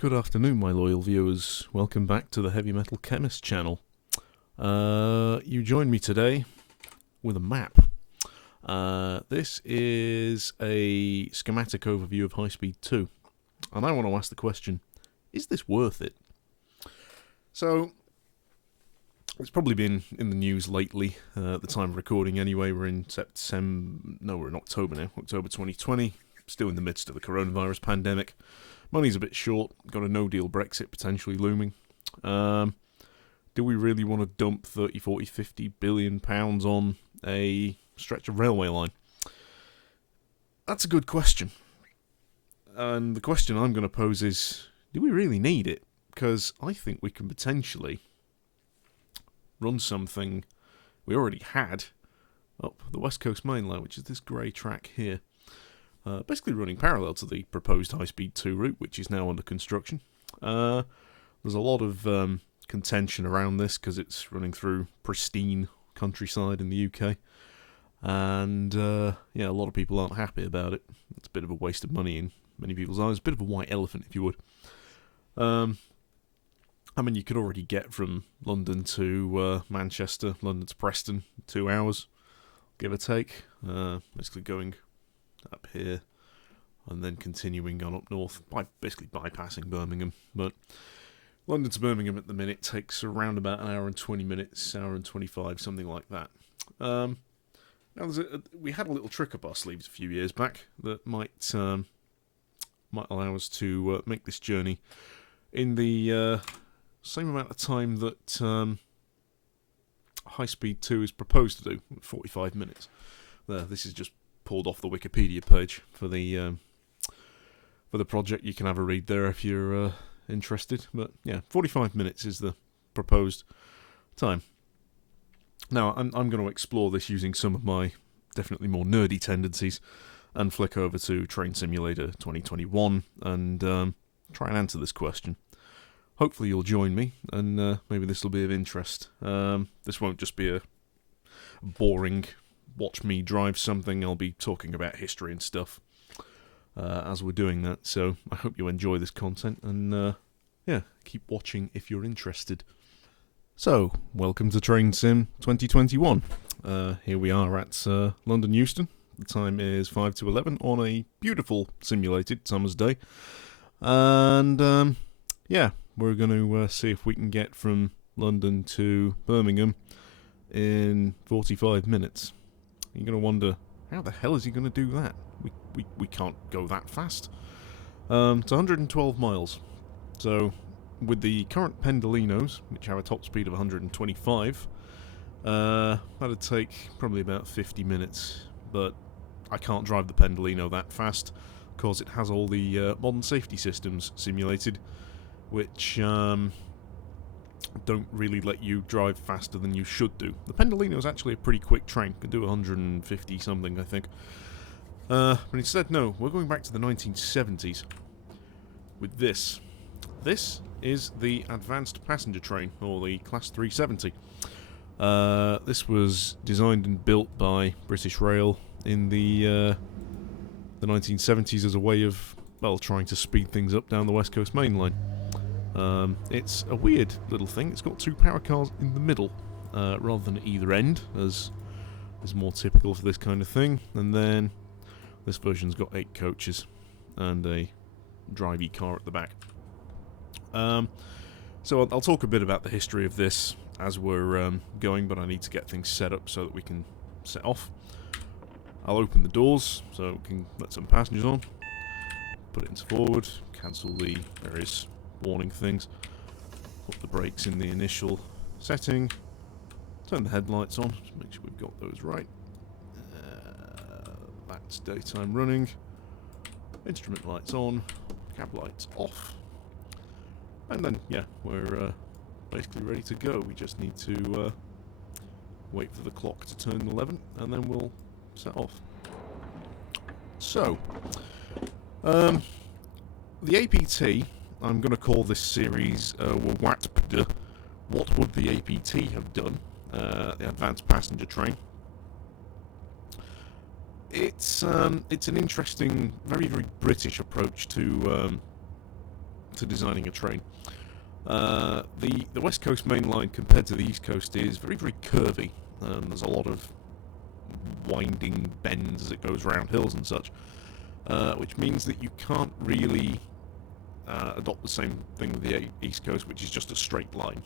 Good afternoon, my loyal viewers. Welcome back to the Heavy Metal Chemist channel. You join me today with a map. This is a schematic overview of High Speed 2. And I want to ask the question, is this worth it? So, it's probably been in the news lately, at the time of recording anyway. We're in we're in October now, October 2020. Still in the midst of the coronavirus pandemic. Money's a bit short, got a no-deal Brexit potentially looming. Do we really want to dump 30, 40, 50 billion pounds on a stretch of railway line? That's a good question. And the question I'm going to pose is, do we really need it? Because I think we can potentially run something we already had up the West Coast Main Line, which is this grey track here. Basically running parallel to the proposed High Speed 2 route, which is now under construction. There's a lot of contention around this because it's running through pristine countryside in the UK. And a lot of people aren't happy about it. It's a bit of a waste of money in many people's eyes. A bit of a white elephant, if you would. You could already get from London to Manchester, London to Preston, 2 hours, give or take. Basically going up here and then continuing on up north by basically bypassing Birmingham. But London to Birmingham at the minute takes around about an hour and 20 minutes, hour and 25, something like that. Now we had a little trick up our sleeves a few years back that might allow us to make this journey in the same amount of time that High Speed 2 is proposed to do, 45 minutes. This is just pulled off the Wikipedia page for the project. You can have a read there if you're interested. But yeah, 45 minutes is the proposed time. Now, I'm going to explore this using some of my definitely more nerdy tendencies and flick over to Train Simulator 2021 and try and answer this question. Hopefully you'll join me, and maybe this will be of interest. This won't just be a boring watch me drive something. I'll be talking about history and stuff as we're doing that. So I hope you enjoy this content, and keep watching if you're interested. So, welcome to Train Sim 2021. Here we are at London Euston. The time is 5 to 11 on a beautiful simulated summer's day. And we're going to see if we can get from London to Birmingham in 45 minutes. You're going to wonder, how the hell is he going to do that? We can't go that fast. It's 112 miles. So, with the current Pendolinos, which have a top speed of 125, that'd take probably about 50 minutes. But I can't drive the Pendolino that fast, because it has all the modern safety systems simulated, which don't really let you drive faster than you should do. The Pendolino is actually a pretty quick train. Can do 150 something, I think. But instead, no. We're going back to the 1970s with this. This is the Advanced Passenger Train, or the Class 370. This was designed and built by British Rail in the 1970s as a way of, trying to speed things up down the West Coast Main Line. It's a weird little thing. It's got two power cars in the middle, rather than at either end, as is more typical for this kind of thing. And then this version's got 8 coaches and a drivey car at the back. So I'll talk a bit about the history of this as we're going, but I need to get things set up so that we can set off. I'll open the doors so we can let some passengers on, put it into forward, cancel the various warning things, put the brakes in the initial setting, turn the headlights on, just make sure we've got those right. That's daytime running, instrument lights on, cab lights off, and then we're basically ready to go. We just need to wait for the clock to turn 11 and then we'll set off. So the APT, I'm going to call this series WWAPTD. What would the APT have done? The Advanced Passenger Train. It's an interesting, very, very British approach to to designing a train. The West Coast main line compared to the East Coast is very, very curvy. There's a lot of winding bends as it goes round hills and such, which means that you can't really adopt the same thing with the East Coast, which is just a straight line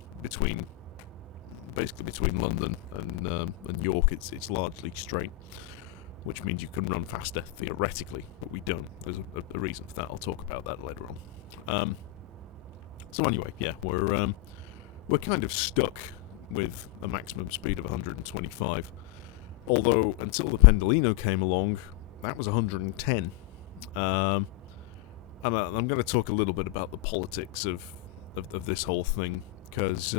basically between London and York. It's largely straight, which means you can run faster theoretically, but we don't. There's a reason for that. I'll talk about that later on. So anyway, yeah, we're kind of stuck with a maximum speed of 125. Although until the Pendolino came along, that was 110. And I'm going to talk a little bit about the politics of this whole thing, because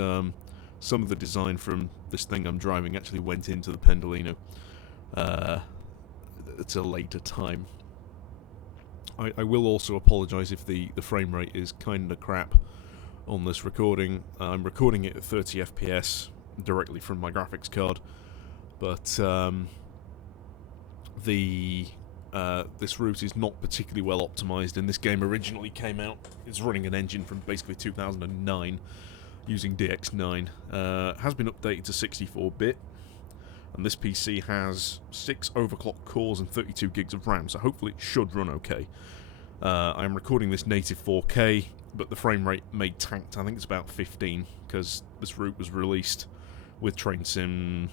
some of the design from this thing I'm driving actually went into the Pendolino at a later time. I will also apologise if the frame rate is kind of crap on this recording. I'm recording it at 30 FPS directly from my graphics card, but this route is not particularly well optimised, and this game originally came out, it's running an engine from basically 2009 using DX9. Has been updated to 64-bit, and this PC has 6 overclock cores and 32 gigs of RAM, so hopefully it should run okay. I'm recording this native 4K, but the frame rate may tanked. I think it's about 15, because this route was released with Train Sim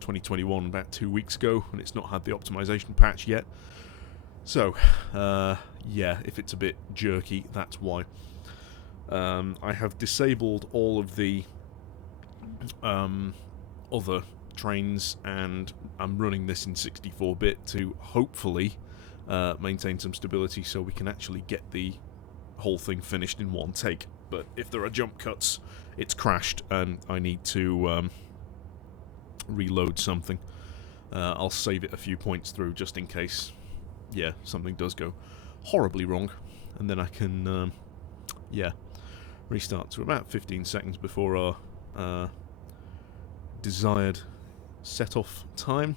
2021 about 2 weeks ago, and it's not had the optimization patch yet. So, yeah, if it's a bit jerky, that's why. I have disabled all of the other trains, and I'm running this in 64-bit to hopefully maintain some stability so we can actually get the whole thing finished in one take. But if there are jump cuts, it's crashed and I need to reload something. I'll save it a few points through just in case, yeah, something does go horribly wrong, and then I can yeah, restart to about 15 seconds before our desired set-off time.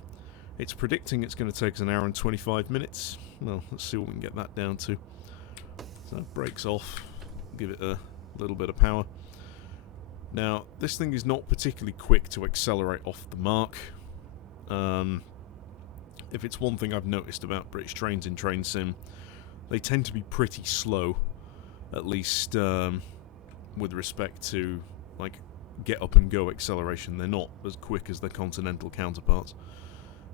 It's predicting it's going to take us an hour and 25 minutes. Well, let's see what we can get that down to. So brakes off, give it a little bit of power. Now, this thing is not particularly quick to accelerate off the mark. If it's one thing I've noticed about British trains in Train Sim, they tend to be pretty slow, at least with respect to like get up and go acceleration. They're not as quick as their continental counterparts,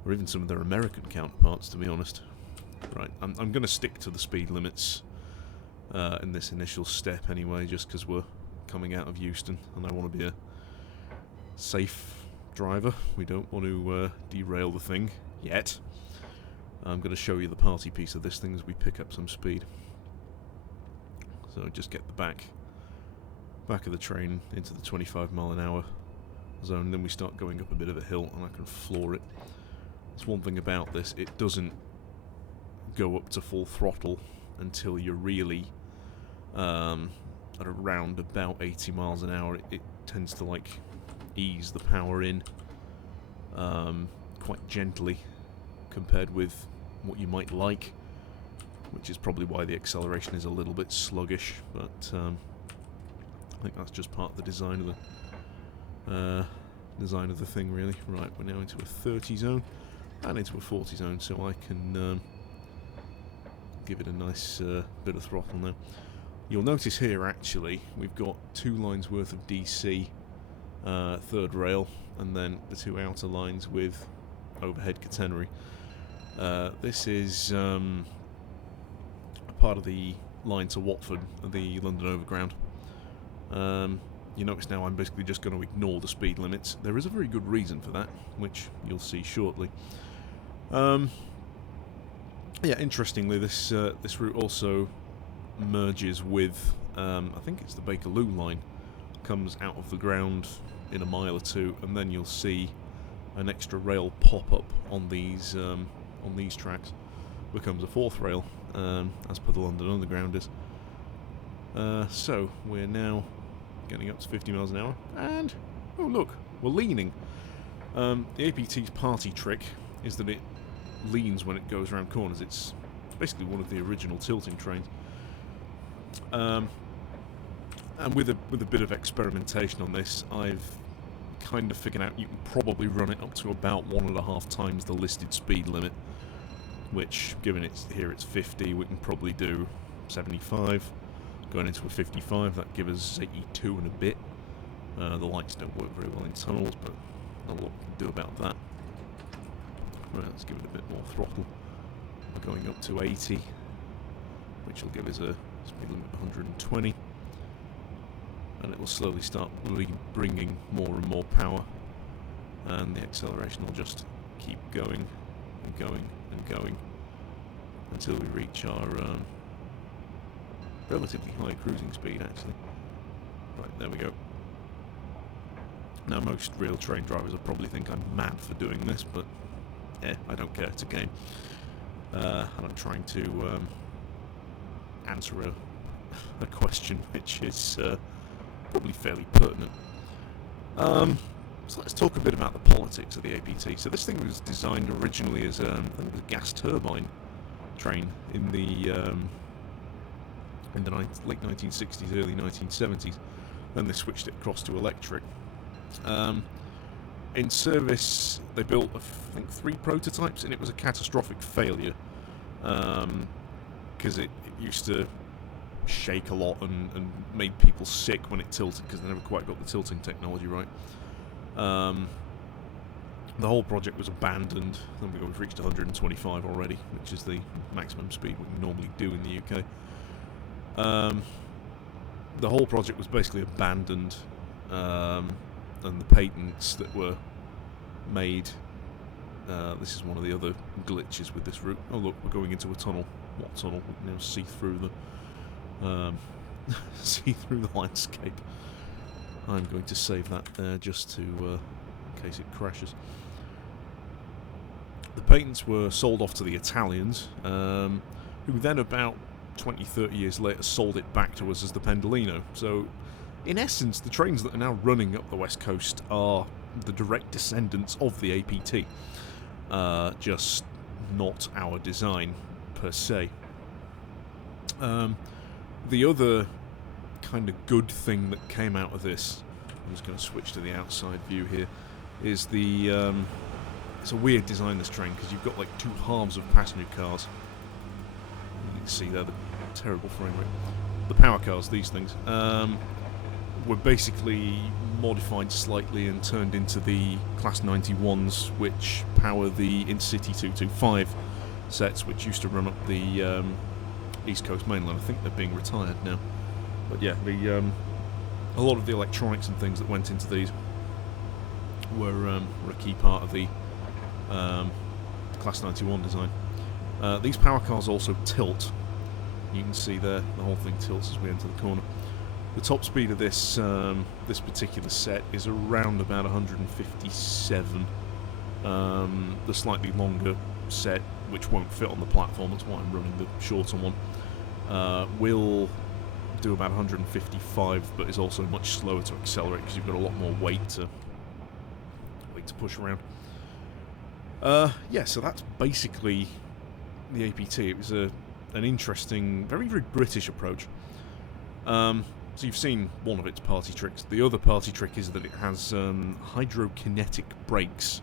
or even some of their American counterparts, to be honest. Right, I'm going to stick to the speed limits in this initial step anyway, just because we're coming out of Euston and I want to be a safe driver. We don't want to derail the thing yet. I'm going to show you the party piece of this thing as we pick up some speed. So just get the back of the train into the 25-mile-an-hour zone, then we start going up a bit of a hill and I can floor it. That's one thing about this, it doesn't go up to full throttle until you're really at around about 80 miles an hour. It tends to like ease the power in quite gently compared with what you might like, which is probably why the acceleration is a little bit sluggish, but I think that's just part of the design of the thing, really. Right, we're now into a 30 zone and into a 40 zone, so I can give it a nice bit of throttle now. You'll notice here, actually, we've got 2 lines worth of DC third rail, and then the 2 outer lines with overhead catenary. This is a part of the line to Watford, the London Overground. You notice now I'm basically just going to ignore the speed limits. There is a very good reason for that, which you'll see shortly. Yeah, interestingly, this route also merges with, I think it's the Bakerloo line, comes out of the ground in a mile or two, and then you'll see an extra rail pop up on these tracks. Becomes a 4th rail, as per the London Underground is. So we're now getting up to 50 miles an hour, and oh look, we're leaning. The APT's party trick is that it leans when it goes around corners. It's basically one of the original tilting trains. And with a bit of experimentation on this, I've kind of figured out you can probably run it up to about 1.5 times the listed speed limit, which, given it's 50, we can probably do 75. Going into a 55, that gives us 82 and a bit. The lights don't work very well in tunnels, but not a lot we can do about that. Right, let's give it a bit more throttle. We're going up to 80, which will give us a speed limit of 120. And it will slowly start bringing more and more power, and the acceleration will just keep going and going and going until we reach our relatively high cruising speed, actually. Right, there we go. Now, most real train drivers will probably think I'm mad for doing this, but I don't care, it's a game. And I'm trying to answer a question which is probably fairly pertinent. So let's talk a bit about the politics of the APT. So this thing was designed originally as I think it was a gas turbine train in the late 1960s, early 1970s. Then they switched it across to electric. In service, they built, I think, 3 prototypes, and it was a catastrophic failure because it used to shake a lot and made people sick when it tilted because they never quite got the tilting technology right. The whole project was abandoned. I think we've reached 125 already, which is the maximum speed we can normally do in the UK. The whole project was basically abandoned, and the patents that were made, this is one of the other glitches with this route. Oh look, we're going into a tunnel. What tunnel? We can now see through the landscape. I'm going to save that there just to in case it crashes. The patents were sold off to the Italians, who then about 20-30 years later sold it back to us as the Pendolino. So in essence, the trains that are now running up the west coast are the direct descendants of the APT, just not our design per se. The other kind of good thing that came out of this, I'm just going to switch to the outside view here, is the it's a weird design, this train, because you've got like 2 halves of passenger cars. You can see there the terrible frame rate. The power cars, these things, were basically modified slightly and turned into the Class 91s, which power the Intercity 225 sets, which used to run up the East Coast mainland. I think they're being retired now. But yeah, a lot of the electronics and things that went into these were a key part of the Class 91 design. These power cars also tilt. You can see there, the whole thing tilts as we enter the corner. The top speed of this this particular set is around about 157. The slightly longer set, which won't fit on the platform, that's why I'm running the shorter one, will do about 155, but is also much slower to accelerate because you've got a lot more weight to push around. Yeah, so that's basically the APT. It was an interesting, very, very British approach. So you've seen one of its party tricks. The other party trick is that it has hydrokinetic brakes,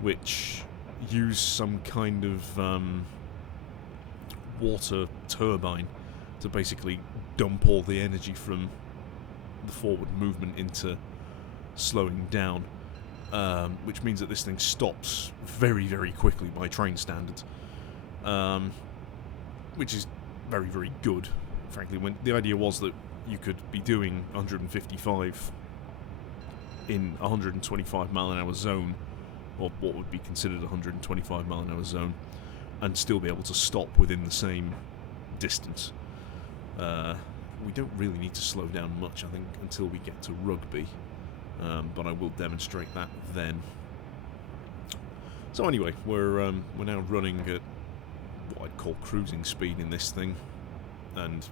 which use some kind of water turbine to basically dump all the energy from the forward movement into slowing down, which means that this thing stops very, very quickly by train standards, which is very, very good. Frankly, when the idea was that you could be doing 155 in 125 mile an hour zone, or what would be considered 125 mile an hour zone, and still be able to stop within the same distance. We don't really need to slow down much, I think, until we get to Rugby, but I will demonstrate that then. So anyway, we're now running at what I'd call cruising speed in this thing, and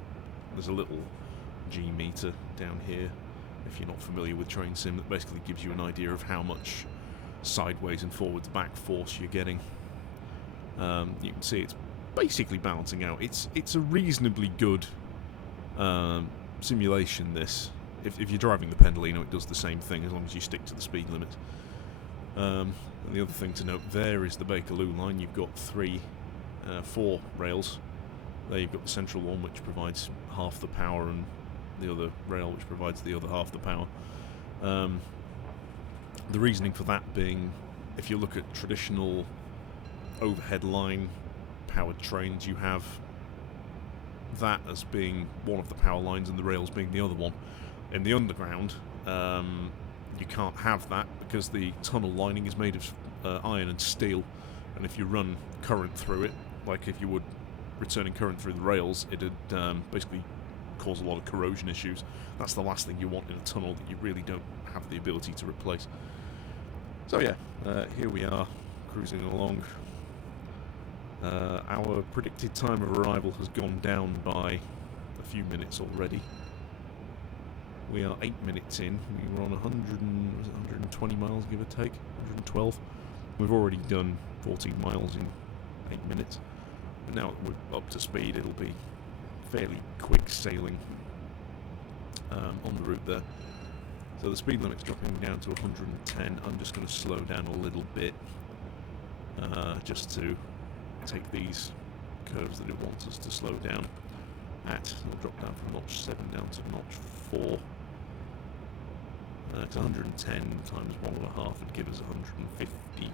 there's a little G meter down here, if you're not familiar with train sim, that basically gives you an idea of how much sideways and forwards back force you're getting. You can see it's basically balancing out. It's a reasonably good simulation this, if you're driving the Pendolino, it does the same thing as long as you stick to the speed limit. And the other thing to note there is the Bakerloo line. You've got four rails. There you've got the central one, which provides half the power, and the other rail, which provides the other half the power. The reasoning for that being, if you look at traditional overhead line powered trains, you have that as being one of the power lines and the rails being the other one. In the underground, you can't have that because the tunnel lining is made of iron and steel, and if you run current through it, like if you would returning current through the rails, it'd basically cause a lot of corrosion issues. That's the last thing you want in a tunnel that you really don't have the ability to replace. So yeah, here we are, cruising along. Our predicted time of arrival has gone down by a few minutes already. We are 8 minutes in. We were on 120 miles, give or take, 112. We've already done 14 miles in 8 minutes. But now that we're up to speed, it'll be fairly quick sailing on the route there. So the speed limit's dropping down to 110. I'm just going to slow down a little bit just to take these curves that it wants us to slow down at. It'll drop down from notch 7 down to notch 4. It's 110 times 1.5 would give us 155,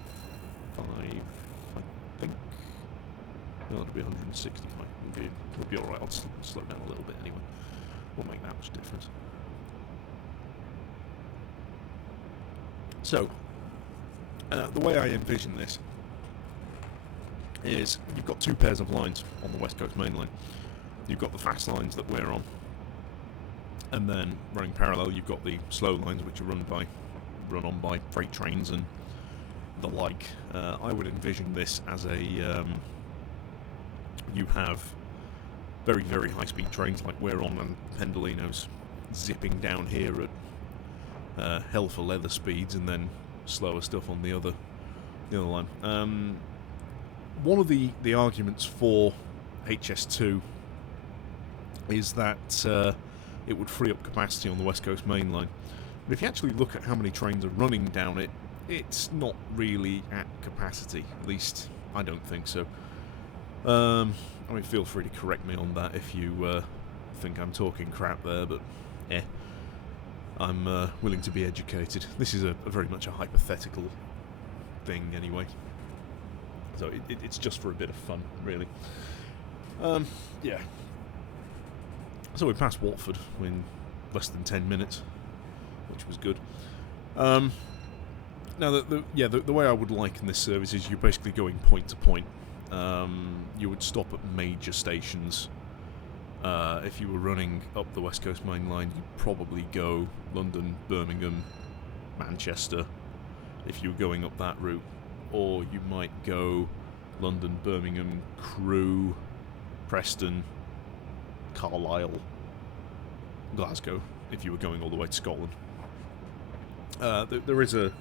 I think. No, it'll be 165. We'll be alright. I'll slow down a little bit anyway. Won't make that much difference. So, the way I envision this is you've got two pairs of lines on the West Coast Main Line. You've got the fast lines that we're on, and then running parallel you've got the slow lines which are run on by freight trains and the like. I would envision this as a you have very, very high speed trains like we're on, and Pendolino's zipping down here at hell for leather speeds, and then slower stuff on the other line. One of the arguments for HS2 is that it would free up capacity on the West Coast Main Line. But if you actually look at how many trains are running down it, it's not really at capacity. At least, I don't think so. I mean, feel free to correct me on that if you think I'm talking crap there, but I'm willing to be educated. This is a very much a hypothetical thing anyway. So it's just for a bit of fun, really. Yeah. So we passed Watford in less than 10 minutes, which was good. Now, the way I would liken this service is you're basically going point to point. You would stop at major stations. If you were running up the West Coast Main Line, you'd probably go London, Birmingham, Manchester, if you were going up that route. Or you might go London, Birmingham, Crewe, Preston, Carlisle, Glasgow, if you were going all the way to Scotland. There is a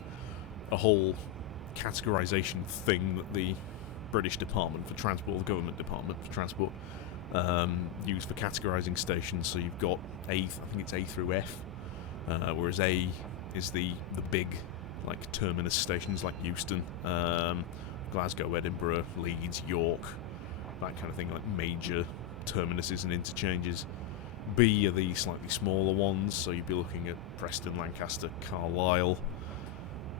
whole categorisation thing that the British Department for Transport, the Government Department for Transport, use for categorising stations. So you've got A, I think it's A through F, whereas A is the big, like, terminus stations like Euston, Glasgow, Edinburgh, Leeds, York, that kind of thing, like major terminuses and interchanges. B are the slightly smaller ones, so you'd be looking at Preston, Lancaster, Carlisle.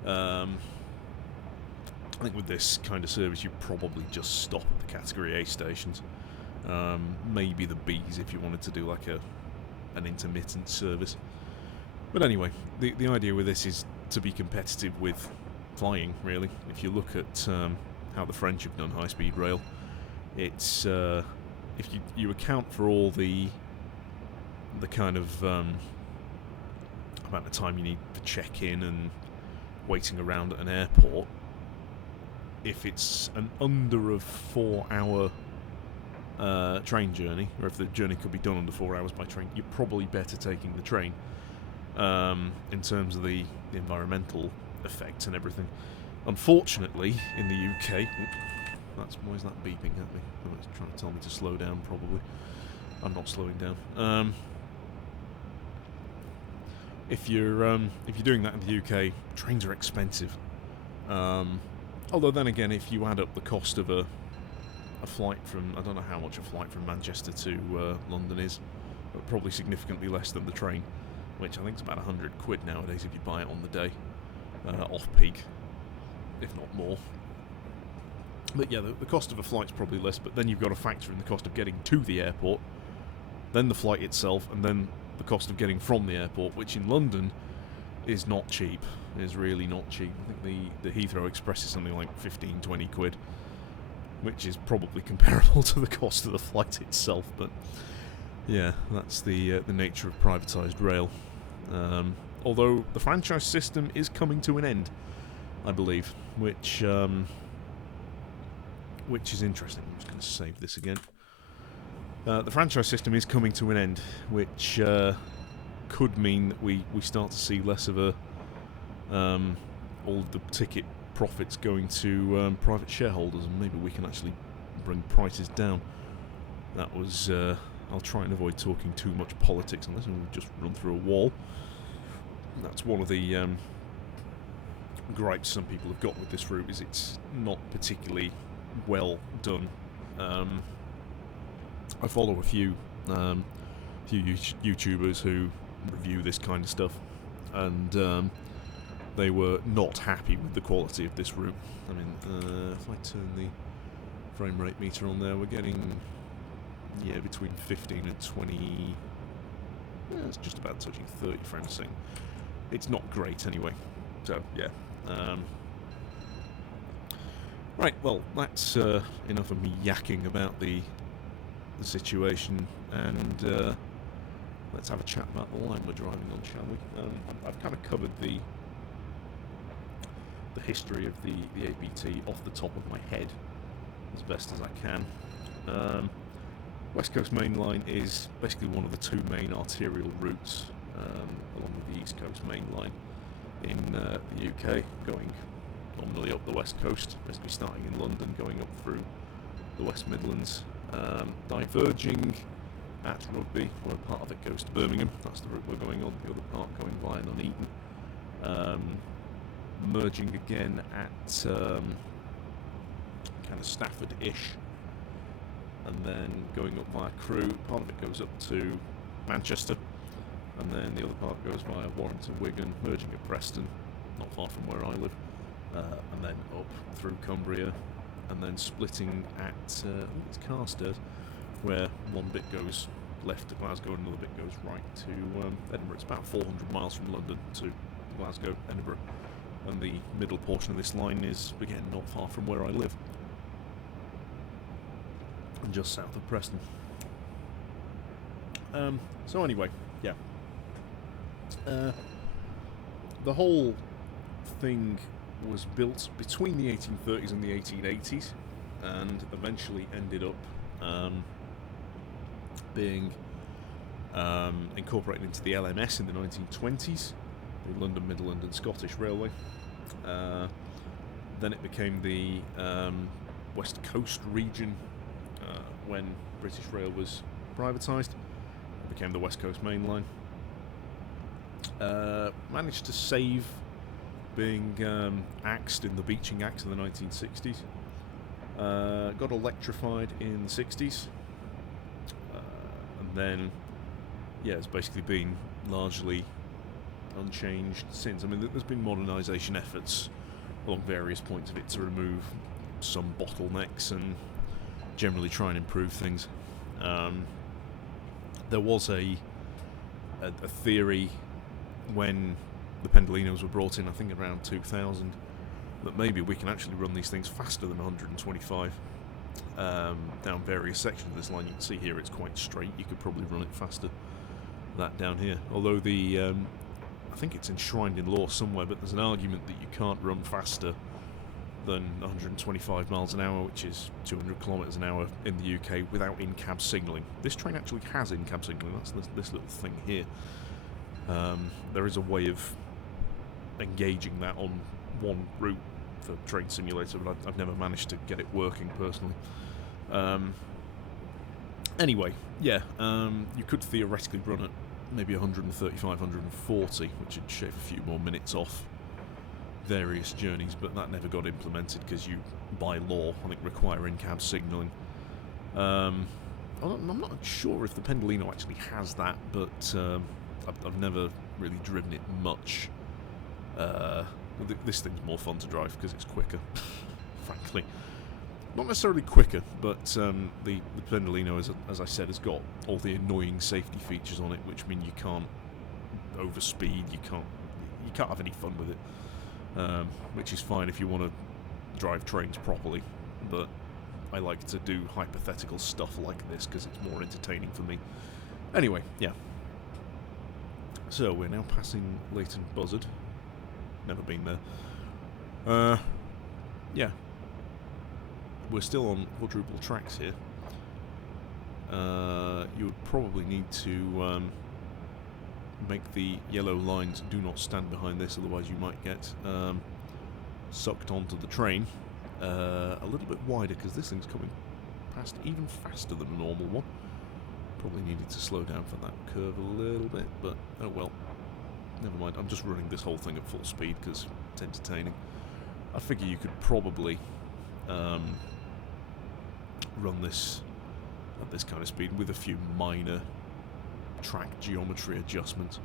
I think with this kind of service you'd probably just stop at the Category A stations. Maybe the Bs if you wanted to do like an intermittent service. But anyway, the idea with this is to be competitive with flying, really. If you look at how the French have done high-speed rail, it's if you account for all the kind of amount of time you need to check in and waiting around at an airport, if it's an under a 4-hour train journey, or if the journey could be done under 4 hours by train, you're probably better taking the train in terms of the environmental effects and everything. Unfortunately, in the UK, why is that beeping at me? Oh, it's trying to tell me to slow down, probably. I'm not slowing down. if you're doing that in the UK, trains are expensive. Although then again, if you add up the cost of a flight from, I don't know how much a flight from Manchester to London is, but probably significantly less than the train, which I think is about £100 nowadays if you buy it on the day, off peak, if not more. But yeah, the cost of a flight's probably less, but then you've got to factor in the cost of getting to the airport, then the flight itself, and then the cost of getting from the airport, which in London is not cheap. Is really not cheap. I think the Heathrow Express is something like 15-20 quid, which is probably comparable to the cost of the flight itself. But yeah, that's the nature of privatised rail. Although the franchise system is coming to an end, I believe, which is interesting. I'm just going to save this again. The franchise system is coming to an end, which could mean that we start to see less of all the ticket profits going to private shareholders, and maybe we can actually bring prices down. That was... I'll try and avoid talking too much politics unless we just run through a wall. That's one of the gripes some people have got with this route, is it's not particularly well done. I follow a few YouTubers who review this kind of stuff, and they were not happy with the quality of this route. I mean, if I turn the frame rate meter on there, we're getting between 15 and 20. It's just about touching 30 frames a second. It's not great anyway. So yeah. Right. Well, that's enough of me yakking about the situation, and let's have a chat about the line we're driving on, shall we? I've kind of covered the history of the APT off the top of my head as best as I can. West Coast Main Line is basically one of the two main arterial routes along with the East Coast Main Line in the UK, going nominally up the West Coast, basically starting in London, going up through the West Midlands, diverging at Rugby, where part of it goes to Birmingham. That's the route we're going on. The other part going via Nuneaton, merging again at kind of Stafford-ish, and then going up via Crewe. Part of it goes up to Manchester, and then the other part goes via Warrington, Wigan, merging at Preston, not far from where I live, and then up through Cumbria, and then splitting at I think it's Carstairs, where one bit goes left to Glasgow and another bit goes right to Edinburgh. It's about 400 miles from London to Glasgow, Edinburgh, and the middle portion of this line is, again, not far from where I live, and just south of Preston. So anyway, yeah. The whole thing was built between the 1830s and the 1880s, and eventually ended up being incorporated into the LMS in the 1920s, the London, Midland and Scottish Railway. Then it became the West Coast region when British Rail was privatised. It became the West Coast Main Line. Managed to save being axed in the Beeching Axe in the 1960s. Got electrified in the 60s. And then, yeah, it's basically been largely unchanged since. I mean, there's been modernisation efforts along various points of it to remove some bottlenecks and generally try and improve things. There was a theory when the Pendolinos were brought in, I think around 2000, that maybe we can actually run these things faster than 125 down various sections of this line. You can see here it's quite straight. You could probably run it faster that down here. Although I think it's enshrined in law somewhere, but there's an argument that you can't run faster than 125 miles an hour, which is 200 kilometres an hour in the UK, without in-cab signalling. This train actually has in-cab signalling. That's this little thing here. There is a way of engaging that on one route for Train Simulator, but I've never managed to get it working personally. Anyway, yeah, you could theoretically run at maybe 135, 140, which would shave a few more minutes off various journeys, but that never got implemented because you, by law, I think, require in-cab signalling. I'm not sure if the Pendolino actually has that, but I've never really driven it much. This thing's more fun to drive because it's quicker, frankly. Not necessarily quicker, but the Pendolino, as I said, has got all the annoying safety features on it, which mean you can't overspeed, you can't have any fun with it, which is fine if you want to drive trains properly, but I like to do hypothetical stuff like this because it's more entertaining for me. Anyway, yeah. So we're now passing Leighton Buzzard. Never been there. Yeah. We're still on quadruple tracks here. You would probably need to make the yellow lines do not stand behind this, otherwise you might get sucked onto the train. A little bit wider because this thing's coming past even faster than a normal one. Probably needed to slow down for that curve a little bit, but oh well. Never mind, I'm just running this whole thing at full speed because it's entertaining. I figure you could probably run this at this kind of speed with a few minor track geometry adjustments.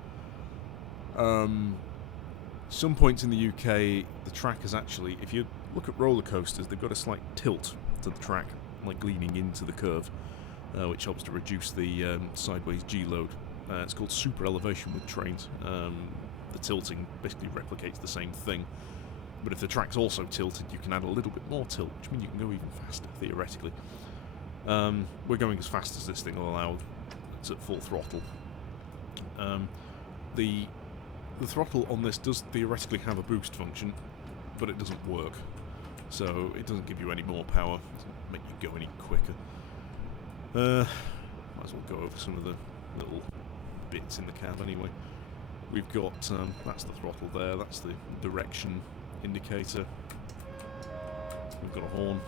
Some points in the UK, the track is actually, if you look at roller coasters, they've got a slight tilt to the track, like leaning into the curve, which helps to reduce the sideways G-load. It's called super elevation with trains. The tilting basically replicates the same thing, but if the track's also tilted, you can add a little bit more tilt, which means you can go even faster, theoretically. We're going as fast as this thing will allow. It's at full throttle. The throttle on this does theoretically have a boost function, but it doesn't work. So it doesn't give you any more power, it doesn't make you go any quicker. Might as well go over some of the little bits in the cab anyway. We've got, that's the throttle there, that's the direction indicator. We've got a horn.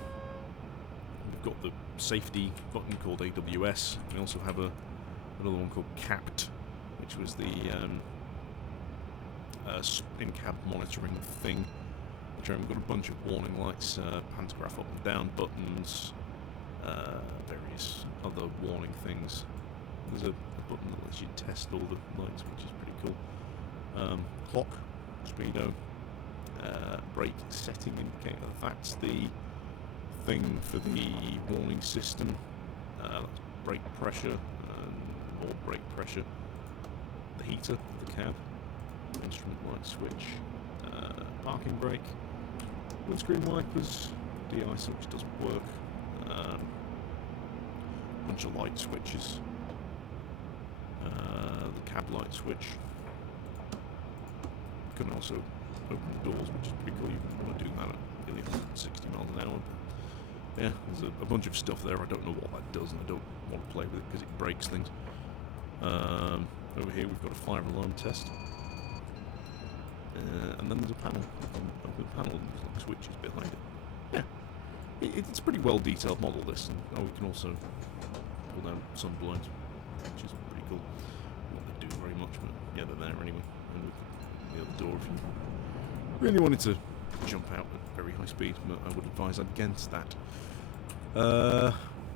We've got the safety button called AWS. We also have another one called CAPT, which was the in-cab monitoring thing. Which we've got a bunch of warning lights, pantograph up and down buttons, various other warning things. There's a button that lets you test all the lights, which is pretty cool. Clock, speedo, brake setting indicator. That's the thing for the warning system. That's brake pressure, more brake pressure. The heater of the cab, instrument light switch, parking brake, windscreen wipers, de-icer which doesn't work, bunch of light switches, the cab light switch. You can also open the doors, which is pretty cool. You want to do that at nearly 160 miles an hour. Yeah, there's a bunch of stuff there. I don't know what that does, and I don't want to play with it because it breaks things. Over here we've got a fire alarm test. And then there's a panel. Open the panel and there's like switches behind it. Yeah, it's a pretty well detailed model, this. And we can also pull down sun blinds, which is pretty cool. Not that they do very much, but yeah, they're there anyway. And we can the other door if you really wanted to jump out at very high speed, but I would advise against that.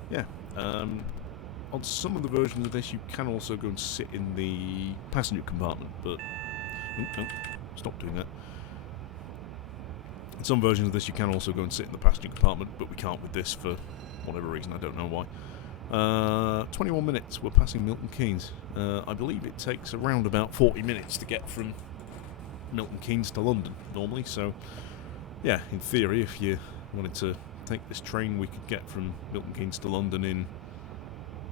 Yeah. On some of the versions of this, you can also go and sit in the passenger compartment, but oh, stop doing that. In some versions of this, you can also go and sit in the passenger compartment, but we can't with this for whatever reason. I don't know why. 21 minutes. We're passing Milton Keynes. I believe it takes around about 40 minutes to get from Milton Keynes to London normally. So, yeah, in theory, if you wanted to take this train, we could get from Milton Keynes to London in,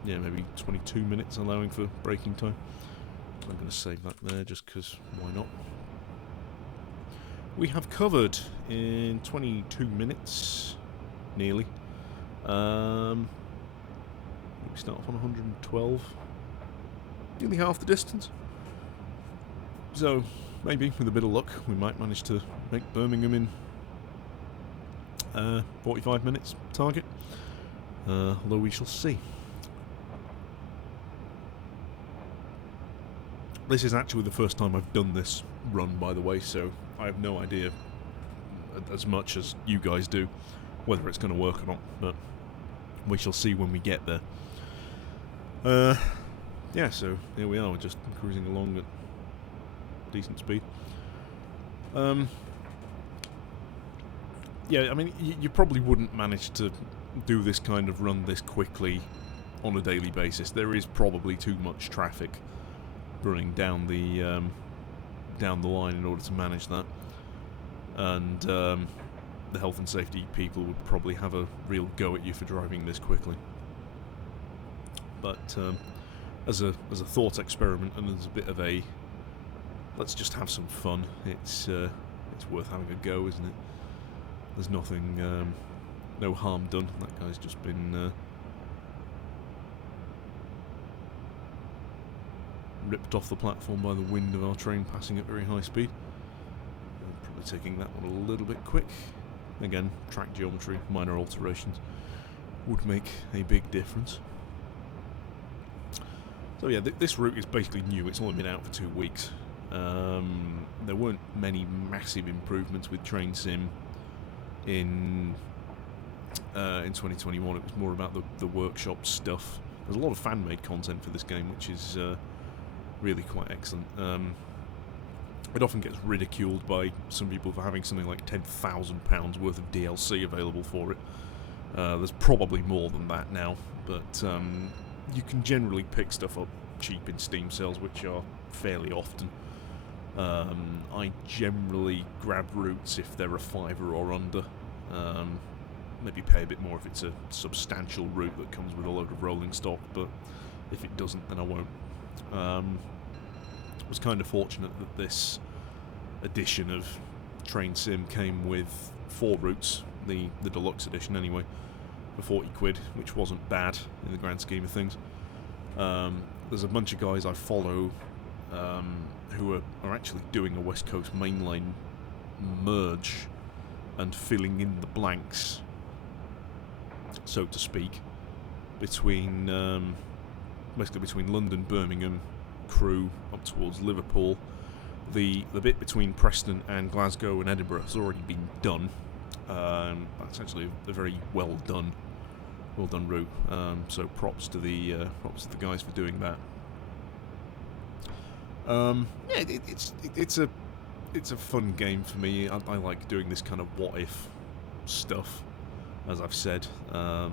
yeah, maybe 22 minutes, allowing for braking time. I'm going to save that there just because why not? We have covered in 22 minutes, nearly. We start off on 112, nearly half the distance. So maybe with a bit of luck, we might manage to make Birmingham in 45 minutes target. Although we shall see. This is actually the first time I've done this run, by the way, so I have no idea, as much as you guys do, whether it's going to work or not, but we shall see when we get there. Yeah, so here we are, we're just cruising along at decent speed. Yeah, I mean, you probably wouldn't manage to do this kind of run this quickly on a daily basis. There is probably too much traffic running down the line in order to manage that, and the health and safety people would probably have a real go at you for driving this quickly. But as a thought experiment and as a bit of a let's just have some fun, it's worth having a go, isn't it? There's nothing, no harm done. That guy's just been ripped off the platform by the wind of our train passing at very high speed. Probably taking that one a little bit quick. Again, track geometry, minor alterations would make a big difference. So yeah, this route is basically new. It's only been out for 2 weeks. There weren't many massive improvements with Train Sim in 2021. It was more about the workshop stuff. There's a lot of fan-made content for this game, which is really quite excellent. It often gets ridiculed by some people for having something like £10,000 worth of DLC available for it. There's probably more than that now, but you can generally pick stuff up cheap in Steam sales, which are fairly often. I generally grab routes if they're a £5 or under. Maybe pay a bit more if it's a substantial route that comes with a load of rolling stock, but if it doesn't, then I won't. I was kind of fortunate that this edition of Train Sim came with 4 routes, the deluxe edition anyway, for £40, which wasn't bad in the grand scheme of things. There's a bunch of guys I follow who are actually doing a West Coast mainline merge and filling in the blanks, so to speak, between basically between London, Birmingham, Crewe, up towards Liverpool. The bit between Preston and Glasgow and Edinburgh has already been done. That's actually a very well done route. So props to the guys for doing that. Yeah, it's a fun game for me. I like doing this kind of what if stuff, as I've said. I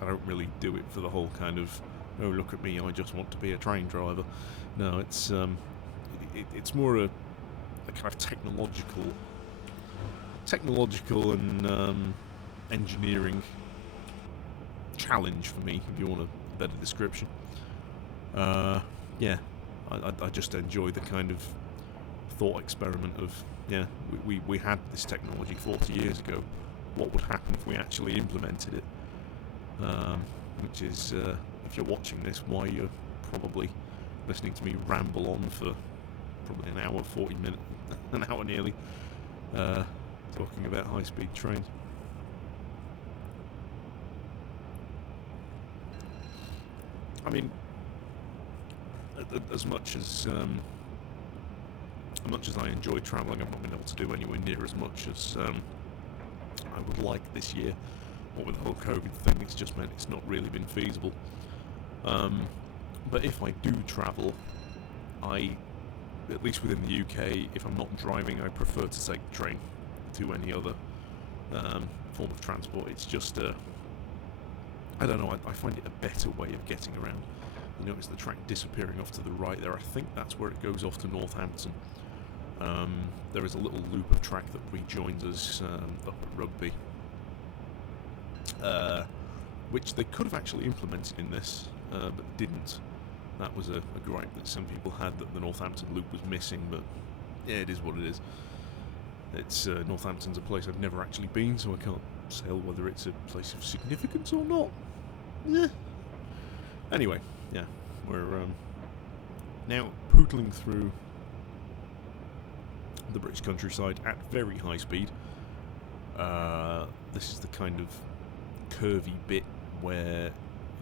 don't really do it for the whole kind of, oh look at me, I just want to be a train driver. No, it's more a kind of technological and engineering challenge for me, if you want a better description. Yeah, I just enjoy the kind of thought experiment of, yeah, we had this technology 40 years ago. What would happen if we actually implemented it? Which is, if you're watching this, why you're probably listening to me ramble on for probably an hour, 40 minutes, an hour nearly, talking about high-speed trains. I mean, as much as I enjoy travelling, I've not been able to do anywhere near as much as I would like this year. What with the whole COVID thing, it's just meant it's not really been feasible. But if I do travel, at least within the UK, if I'm not driving, I prefer to take the train to any other form of transport. It's just I don't know, I find it a better way of getting around. You notice the track disappearing off to the right there. I think that's where it goes off to Northampton. There is a little loop of track that rejoins us up at Rugby, which they could have actually implemented in this, but didn't. That was a gripe that some people had, that the Northampton loop was missing, but yeah, it is what it is. It's Northampton's a place I've never actually been, so I can't tell whether it's a place of significance or not. Yeah. Anyway, yeah, we're now pootling through the British countryside at very high speed. This is the kind of curvy bit where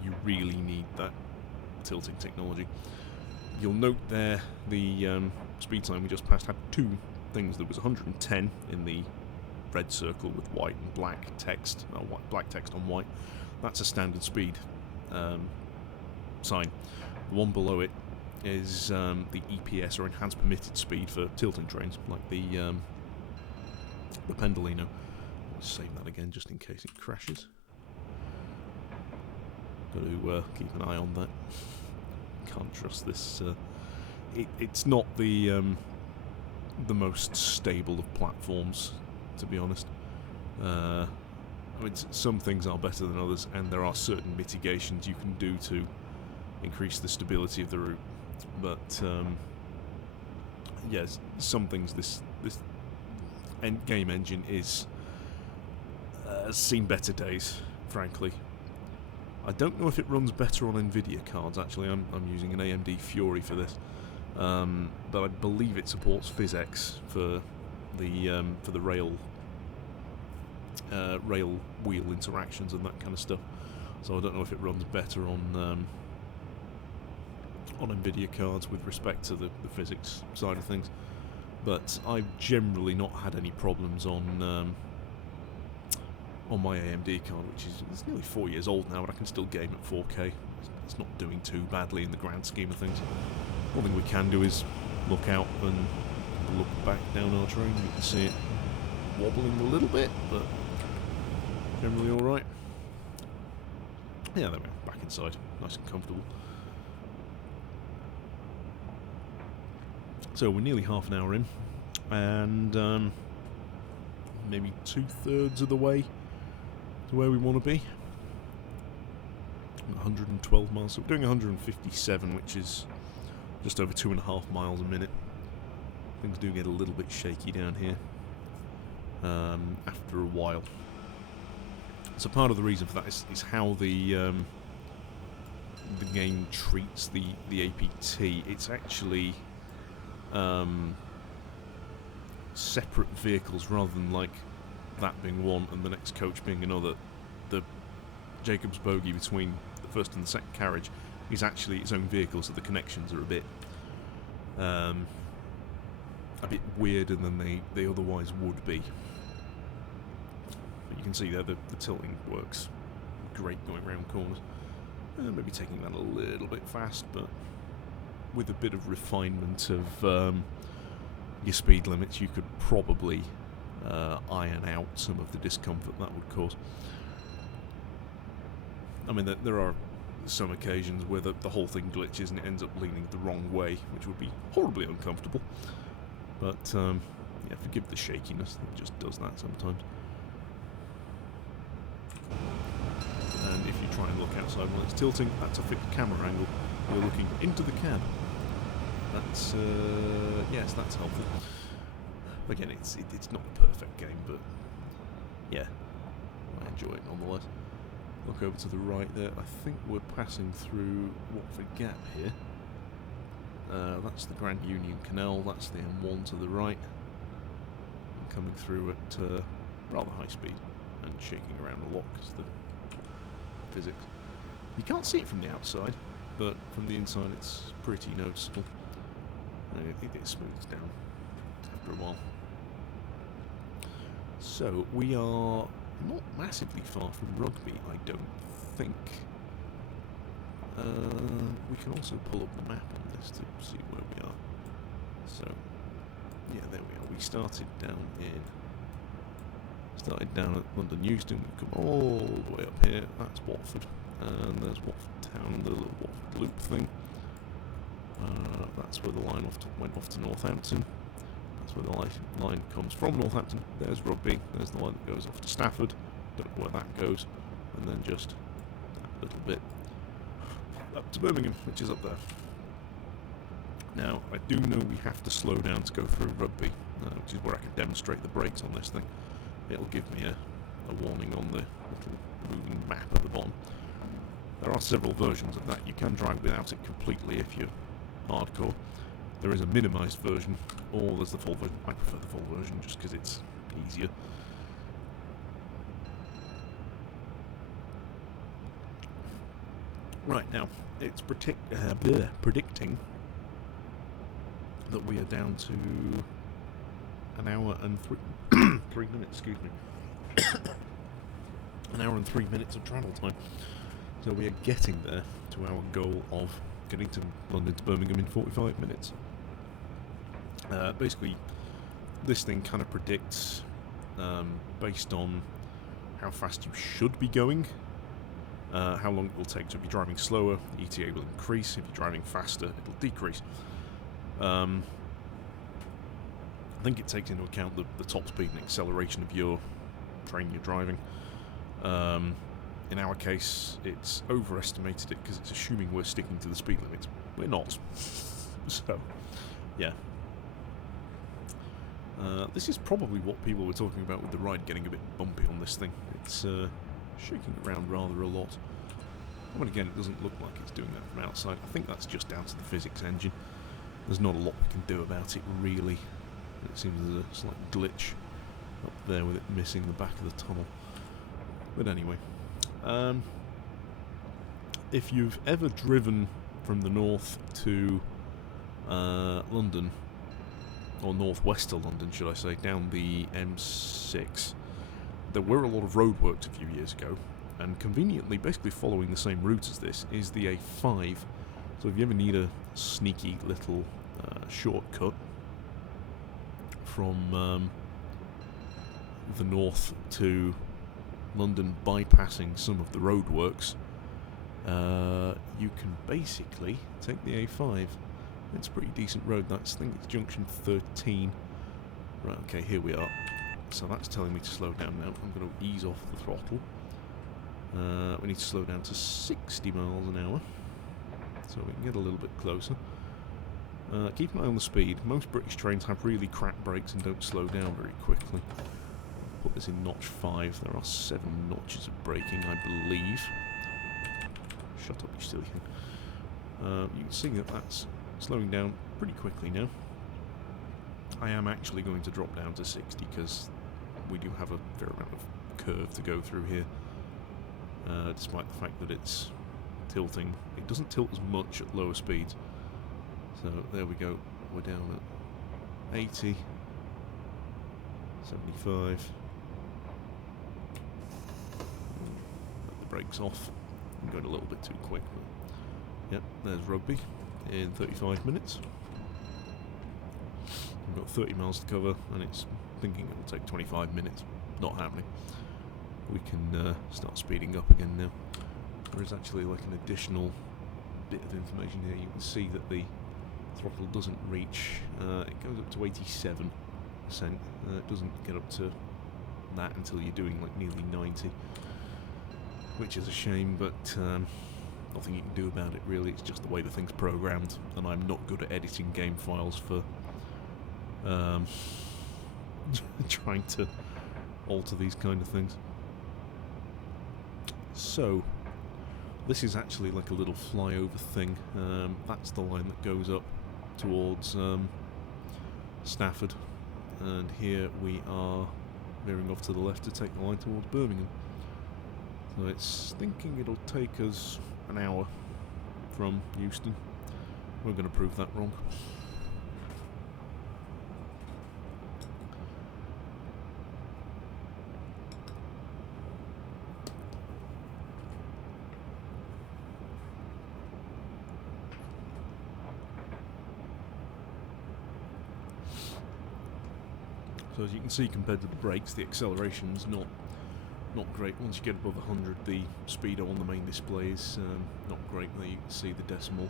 you really need that tilting technology. You'll note there the speed sign we just passed had two things. There was 110 in the red circle with white and black text, black text on white. That's a standard speed sign. The one below it is the EPS, or enhanced permitted speed, for tilting trains, like the Pendolino. I'll save that again just in case it crashes. Got to keep an eye on that. Can't trust this. It's not the most stable of platforms, to be honest. I mean, some things are better than others, and there are certain mitigations you can do to increase the stability of the route. But yes, some things this game engine is has seen better days, frankly. I don't know if it runs better on NVIDIA cards. Actually, I'm using an AMD Fury for this, but I believe it supports PhysX for the rail wheel interactions and that kind of stuff. So I don't know if it runs better on NVIDIA cards with respect to the physics side of things. But I've generally not had any problems on my AMD card, which is it's nearly 4 years old now, but I can still game at 4K. It's not doing too badly in the grand scheme of things. One thing we can do is look out and look back down our train. You can see it wobbling a little bit, but generally alright. Yeah, there we are, back inside. Nice and comfortable. So we're nearly half an hour in, and maybe 2/3 of the way to where we want to be. 112 miles, so we're doing 157, which is just over 2.5 miles a minute. Things do get a little bit shaky down here after a while. So part of the reason for that is how the game treats the APT. It's actually separate vehicles rather than like that being one and the next coach being another. The Jacob's bogie between the first and the second carriage is actually its own vehicle, so the connections are a bit weirder than they otherwise would be. But you can see there the tilting works great going round corners. Maybe taking that a little bit fast, but with a bit of refinement of your speed limits, you could probably iron out some of the discomfort that would cause. I mean, there are some occasions where the whole thing glitches and it ends up leaning the wrong way, which would be horribly uncomfortable. But, yeah, forgive the shakiness, it just does that sometimes. And if you try and look outside while it's tilting, that's a fixed camera angle. You're looking into the cab. That's, yes, that's helpful. Again, it's not a perfect game, but yeah, I enjoy it nonetheless. Look over to the right there. I think we're passing through Watford Gap here. That's the Grand Union Canal. That's the M1 to the right. I'm coming through at rather high speed and shaking around a lot because the physics. You can't see it from the outside, but from the inside it's pretty noticeable. And it smooths down after a while. So we are not massively far from Rugby, I don't think. We can also pull up the map on this to see where we are. So, yeah, there we are. We started down at London Euston. We've come all the way up here. That's Watford, and there's Watford Town, the little Watford Loop thing. That's where the line went off to Northampton. That's where the line comes from Northampton. There's Rugby. There's the line that goes off to Stafford. Don't know where that goes. And then just a little bit up to Birmingham, which is up there. Now, I do know we have to slow down to go through Rugby, which is where I can demonstrate the brakes on this thing. It'll give me a warning on the little moving map at the bottom. There are several versions of that. You can drive without it completely if you're hardcore. There is a minimised version, or there's the full version. I prefer the full version just because it's easier. Right, now, it's predicting that we are down to an hour and 3 minutes, excuse me. An hour and 3 minutes of travel time. So we are getting there to our goal of getting to London to Birmingham in 45 minutes. Basically, this thing kind of predicts, based on how fast you should be going, how long it will take. So if you're driving slower, the ETA will increase. If you're driving faster, it'll decrease. I think it takes into account the top speed and acceleration of your train you're driving. In our case, it's overestimated it because it's assuming we're sticking to the speed limits. We're not. So, yeah. This is probably what people were talking about with the ride getting a bit bumpy on this thing. It's shaking around rather a lot. But again, it doesn't look like it's doing that from outside. I think that's just down to the physics engine. There's not a lot we can do about it, really. It seems there's a slight glitch up there with it missing the back of the tunnel. But anyway, if you've ever driven from the north to London, or northwest of London, should I say, down the M6, there were a lot of roadworks a few years ago, and conveniently, basically following the same route as this, is the A5. So if you ever need a sneaky little shortcut from the north to London, bypassing some of the roadworks, you can basically take the A5. It's a pretty decent road. I think it's junction 13. Right, okay, here we are. So that's telling me to slow down now. I'm going to ease off the throttle. We need to slow down to 60 miles an hour, so we can get a little bit closer. Keep an eye on the speed. Most British trains have really crap brakes and don't slow down very quickly. Put this in notch 5. There are 7 notches of braking, I believe. Shut up, you silly thing. You can see that that's slowing down pretty quickly now. I am actually going to drop down to 60 because we do have a fair amount of curve to go through here. Despite the fact that it's tilting. It doesn't tilt as much at lower speeds. So there we go. We're down at 80, 75. Let the brakes off. I'm going a little bit too quick. But yep, there's Rugby in 35 minutes. We've got 30 miles to cover, and it's thinking it will take 25 minutes. Not happening. We can start speeding up again now. There is actually like an additional bit of information here. You can see that the throttle doesn't reach, it goes up to 87%. It doesn't get up to that until you're doing like nearly 90, which is a shame, but nothing you can do about it really. It's just the way the thing's programmed, and I'm not good at editing game files for trying to alter these kind of things. So this is actually like a little flyover thing. That's the line that goes up towards Stafford, and here we are veering off to the left to take the line towards Birmingham. So it's thinking it'll take us an hour from Euston. We're going to prove that wrong. So as you can see, compared to the brakes, the acceleration's not great. Once you get above 100, the speedo on the main display is not great. There you can see the decimal.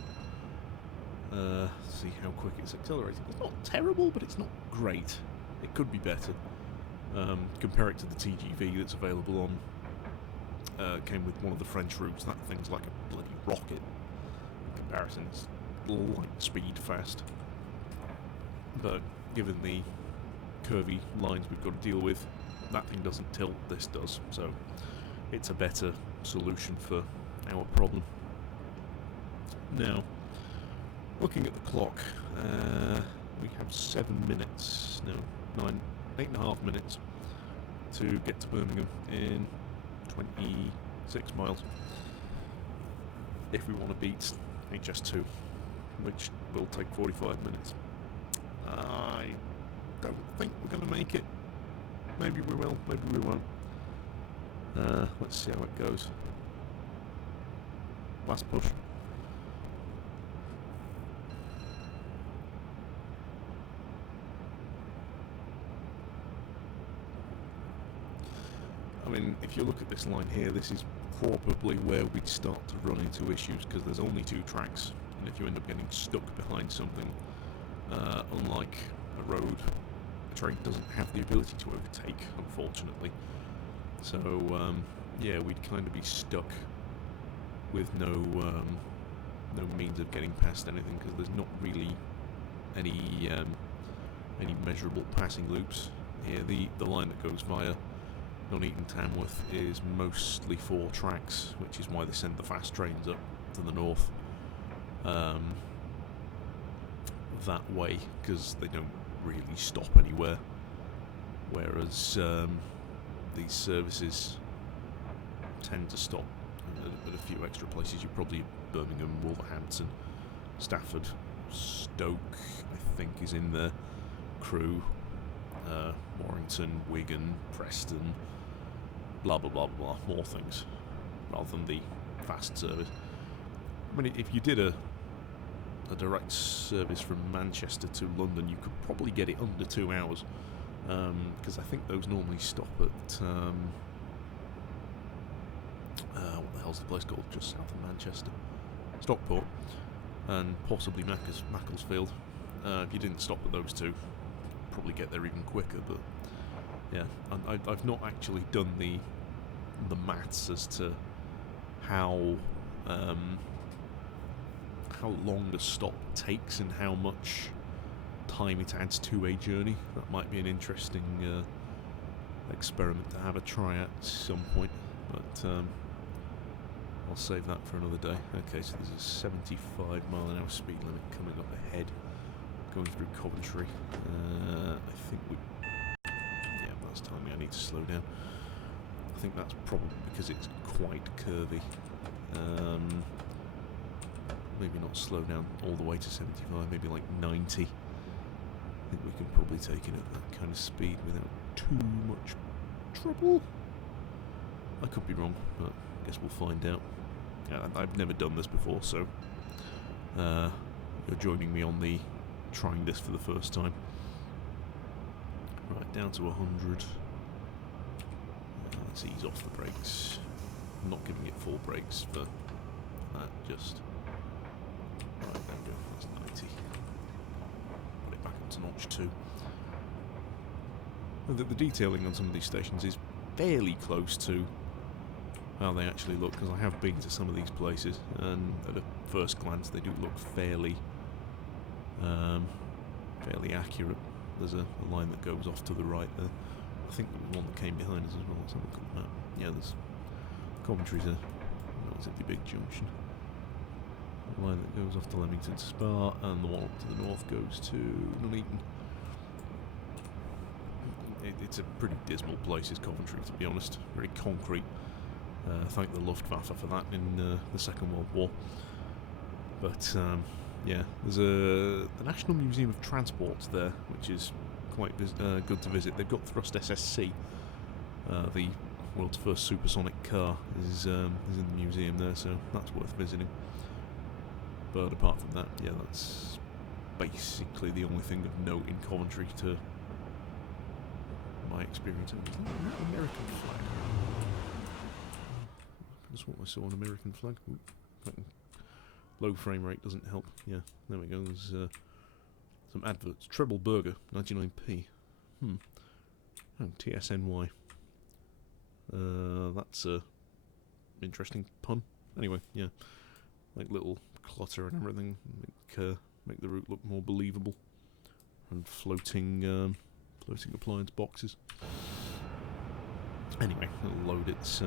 See how quick it's accelerating. It's not terrible, but it's not great. It could be better. Compare it to the TGV that's available on. Came with one of the French routes. That thing's like a bloody rocket. In comparison, it's light speed fast. But given the curvy lines we've got to deal with, that thing doesn't tilt, this does, so it's a better solution for our problem. Now, looking at the clock, we have 7 minutes, no, 8.5 minutes to get to Birmingham in 26 miles if we want to beat HS2, which will take 45 minutes. make it. Maybe we will, maybe we won't. Let's see how it goes. Last push. I mean, if you look at this line here, this is probably where we'd start to run into issues, because there's only 2 tracks, and if you end up getting stuck behind something, unlike a road, a train doesn't have the ability to overtake, unfortunately. So, yeah, we'd kind of be stuck with no means of getting past anything, because there's not really any measurable passing loops here. The line that goes via Nuneaton Tamworth is mostly 4 tracks, which is why they send the fast trains up to the north that way, because they don't really stop anywhere, whereas these services tend to stop at a few extra places. You're probably Birmingham, Wolverhampton, Stafford, Stoke, I think, is in there, Crewe, Warrington, Wigan, Preston, blah blah blah blah, more things, rather than the fast service. I mean, if you did a direct service from Manchester to London, you could probably get it under 2 hours, because I think those normally stop at what the hell's the place called just south of Manchester? Stockport, and possibly Macclesfield. If you didn't stop at those 2, probably get there even quicker. But yeah, I've not actually done the maths as to how long the stop takes and how much time it adds to a journey. That might be an interesting experiment to have a try at some point, but I'll save that for another day. Okay, so there's a 75-mile-an-hour speed limit coming up ahead, going through Coventry. I think yeah, that's telling me I need to slow down. I think that's probably because it's quite curvy. Maybe not slow down all the way to 75, maybe like 90. I think we can probably take it at that kind of speed without too much trouble. I could be wrong, but I guess we'll find out. I've never done this before, so you're joining me on the trying this for the first time. Right, down to 100. Let's ease off the brakes. I'm not giving it full brakes, but that just... Right, there we go, that's 90. Put it back up to notch 2. The detailing on some of these stations is fairly close to how they actually look, because I have been to some of these places, and at a first glance they do look fairly accurate. There's a line that goes off to the right there. I think there was one that came behind us as well. Let's have a look at that. Yeah, there's Coventry's a relatively big junction. The line that goes off to Leamington Spa, and the one up to the north goes to Nuneaton. It's a pretty dismal place, is Coventry, to be honest. Very concrete. Thank the Luftwaffe for that in the Second World War. But yeah, there's the National Museum of Transport there, which is quite good to visit. They've got Thrust SSC, the world's first supersonic car, is in the museum there, so that's worth visiting. But apart from that, yeah, that's basically the only thing of note in Coventry to my experience. Is that an American flag? That's what I saw, an American flag. Low frame rate doesn't help. Yeah, there we go. There's some adverts. Treble Burger, 99p. Oh, TSNY. That's a interesting pun. Anyway, yeah, like little clutter and everything, make the route look more believable, and floating appliance boxes. Anyway, it'll load its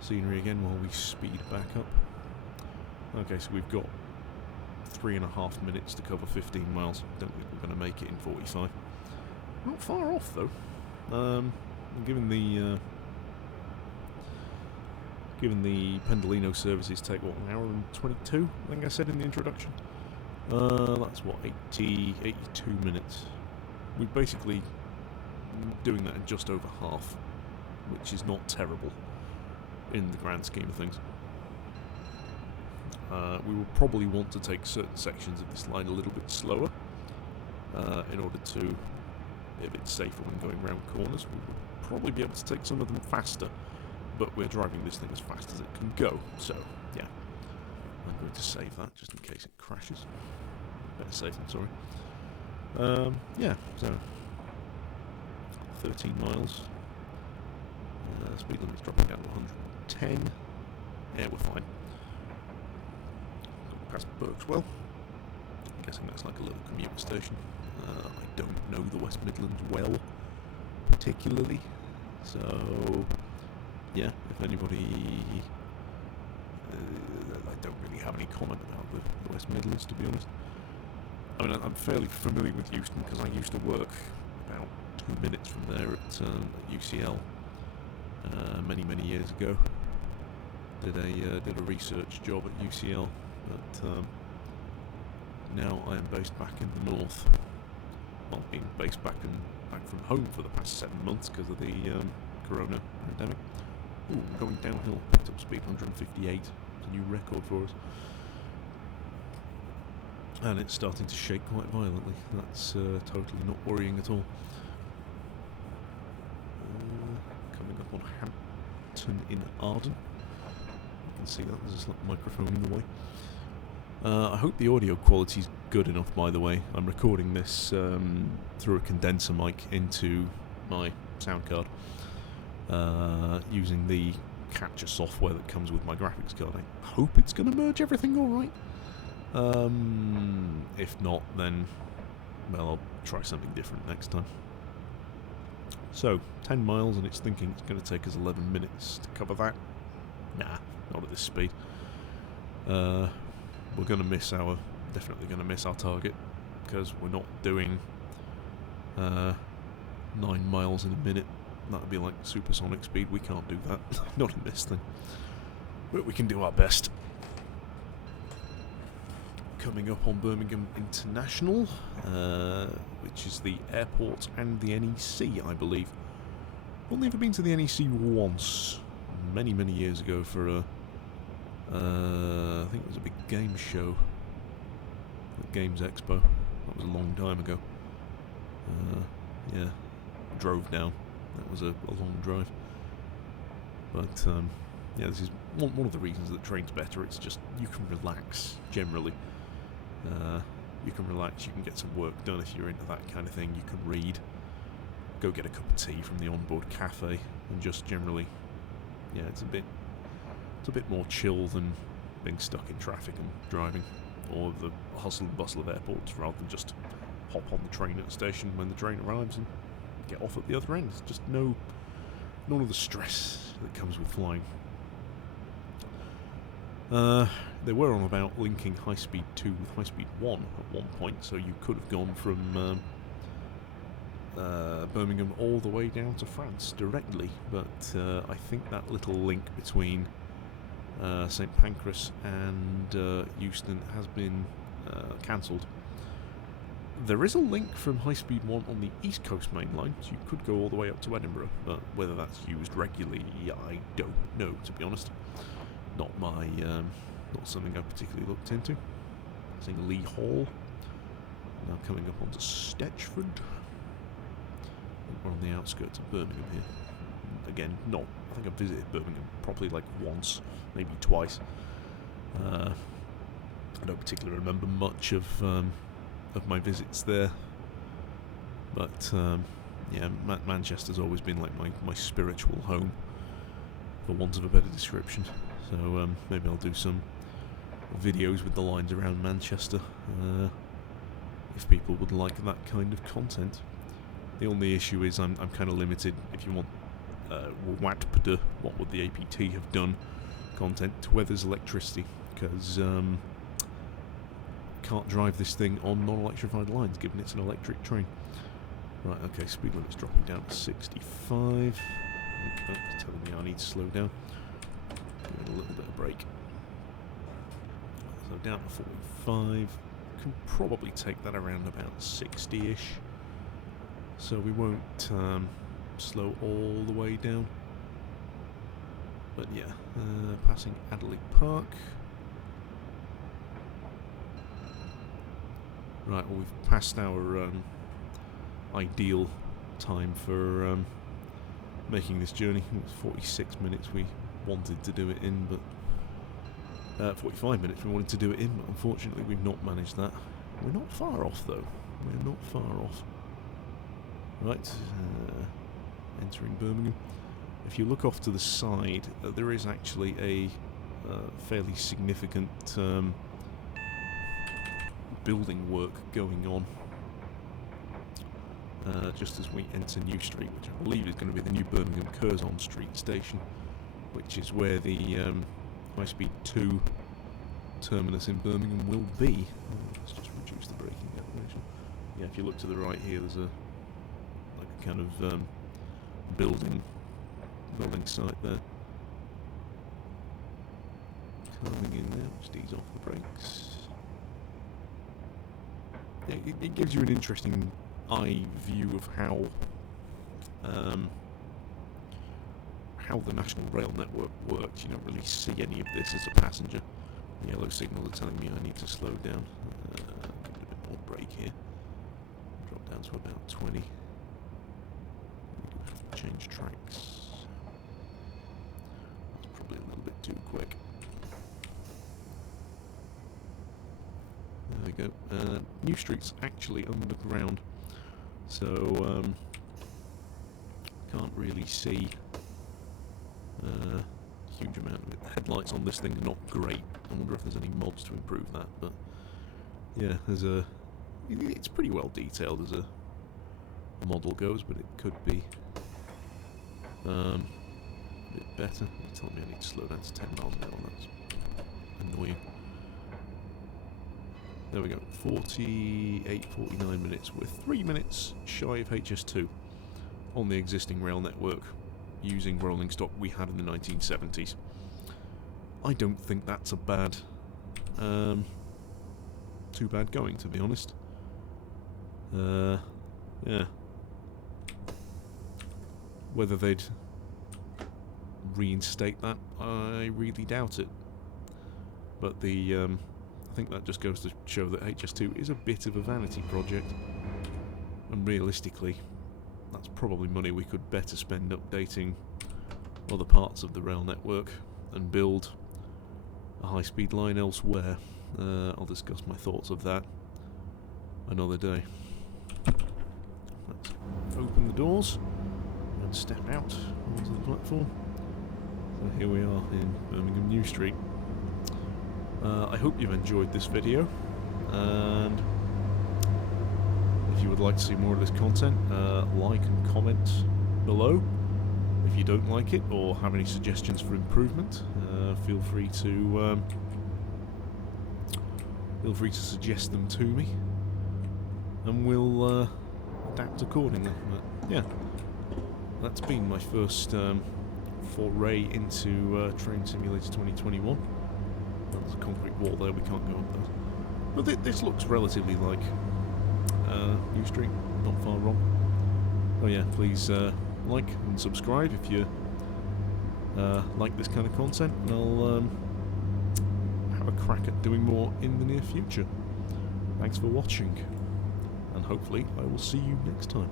scenery again while we speed back up. Okay, so we've got 3.5 minutes to cover 15 miles. Don't think we're going to make it in 45. Not far off though. Given the Pendolino services take what, an hour and 22? I think I said in the introduction. That's what, 82 minutes. We've basically doing that in just over half, which is not terrible in the grand scheme of things. We will probably want to take certain sections of this line a little bit slower in order to be a bit safer when going round corners. We will probably be able to take some of them faster, but we're driving this thing as fast as it can go, so yeah. I'm going to save that just in case it crashes. Better safe than sorry. Yeah, so 13 miles. Speed limit's dropping down to 110. Yeah, we're fine. Got past Berkswell. I'm guessing that's like a little commuter station. I don't know the West Midlands well, particularly. So, yeah, if anybody... I don't really have any comment about the West Midlands, to be honest. I mean, I'm fairly familiar with Euston because I used to work about 2 minutes from there at UCL many years ago. Did a research job at UCL, but now I am based back in the north. Well, being based back from home for the past 7 months because of the corona pandemic. Ooh, going downhill, picked up speed 158. It's a new record for us. And it's starting to shake quite violently. That's totally not worrying at all. Coming up on Hampton in Arden. You can see that there's a slight microphone in the way. I hope the audio quality's good enough, by the way. I'm recording this through a condenser mic into my sound card using the capture software that comes with my graphics card. I hope it's going to merge everything alright. If not, then, well, I'll try something different next time. So, 10 miles, and it's thinking it's going to take us 11 minutes to cover that. Nah, not at this speed. We're going to definitely going to miss our target, because we're not doing 9 miles in a minute. That would be like supersonic speed. We can't do that. Not in this thing. But we can do our best. Coming up on Birmingham International, which is the airport and the NEC, I believe. Only ever been to the NEC once, many years ago for a, I think it was a big game show, at Games Expo. That was a long time ago. Yeah, drove down. That was a long drive. But yeah, this is one of the reasons that the train's better. It's just you can relax generally. You can relax, you can get some work done if you're into that kind of thing. You can read, go get a cup of tea from the onboard cafe, and just generally, yeah, it's a bit more chill than being stuck in traffic and driving, or the hustle and bustle of airports, rather than just hop on the train at the station when the train arrives and get off at the other end. It's just none of the stress that comes with flying. They were on about linking High Speed 2 with High Speed 1 at one point, so you could have gone from Birmingham all the way down to France directly, but I think that little link between St Pancras and Euston has been cancelled. There is a link from High Speed 1 on the East Coast main line, so you could go all the way up to Edinburgh, but whether that's used regularly, I don't know, to be honest. Not something I particularly looked into. I think Lee Hall. Now coming up onto Stetchford. We're on the outskirts of Birmingham here. Again, I think I've visited Birmingham probably like once, maybe twice. I don't particularly remember much of my visits there. But yeah, Manchester's always been like my spiritual home, for want of a better description. So maybe I'll do some videos with the lines around Manchester if people would like that kind of content. The only issue is I'm kind of limited. If you want WWAPTD, what would the APT have done content, to where there's electricity, because can't drive this thing on non-electrified lines given it's an electric train. Right, okay, speed limit's dropping down to 65. Okay, it's telling me I need to slow down. Give it a little bit of break. So down to 45. Can probably take that around about 60-ish. so we won't slow all the way down. But yeah, passing Adelaide Park. Right, well, we've passed our ideal time for making this journey. It was 46 minutes we wanted to do it in, but 45 minutes we wanted to do it in, but unfortunately we've not managed that. We're not far off though. We're not far off. Right, entering Birmingham. If you look off to the side, there is actually a fairly significant building work going on just as we enter New Street, which I believe is going to be the new Birmingham Curzon Street station, which is where the High-Speed 2 terminus in Birmingham will be. Let's just reduce the braking elevation. Yeah, if you look to the right here, there's a kind of building site there. Coming in there, just ease off the brakes. Yeah, it gives you an interesting eye view of how the National Rail Network works. You don't really see any of this as a passenger. The yellow signals are telling me I need to slow down. Give it a bit more brake here. Drop down to about 20. Change tracks. That's probably a little bit too quick. There we go. New Street's actually underground, so can't really see a huge amount of it. The headlights on this thing are not great. I wonder if there's any mods to improve that, but yeah, it's pretty well detailed as a model goes, but it could be a bit better. It's telling me I need to slow down to 10 miles an hour. That's annoying. There we go, 49 minutes. We're 3 minutes shy of HS2 on the existing rail network using rolling stock we had in the 1970s. I don't think that's a bad, too bad going, to be honest. Yeah. Whether they'd reinstate that, I really doubt it. But I think that just goes to show that HS2 is a bit of a vanity project, and realistically that's probably money we could better spend updating other parts of the rail network and build a high-speed line elsewhere. I'll discuss my thoughts of that another day. Let's open the doors and step out onto the platform. So here we are in Birmingham New Street. I hope you've enjoyed this video, and if you would like to see more of this content, like and comment below. If you don't like it or have any suggestions for improvement, feel free to suggest them to me, and we'll adapt accordingly. But yeah, that's been my first foray into Train Simulator 2021. There's a concrete wall there, we can't go up that. But this looks relatively like New Street, not far wrong. Oh yeah, please like and subscribe if you like this kind of content, and I'll have a crack at doing more in the near future. Thanks for watching, and hopefully I will see you next time.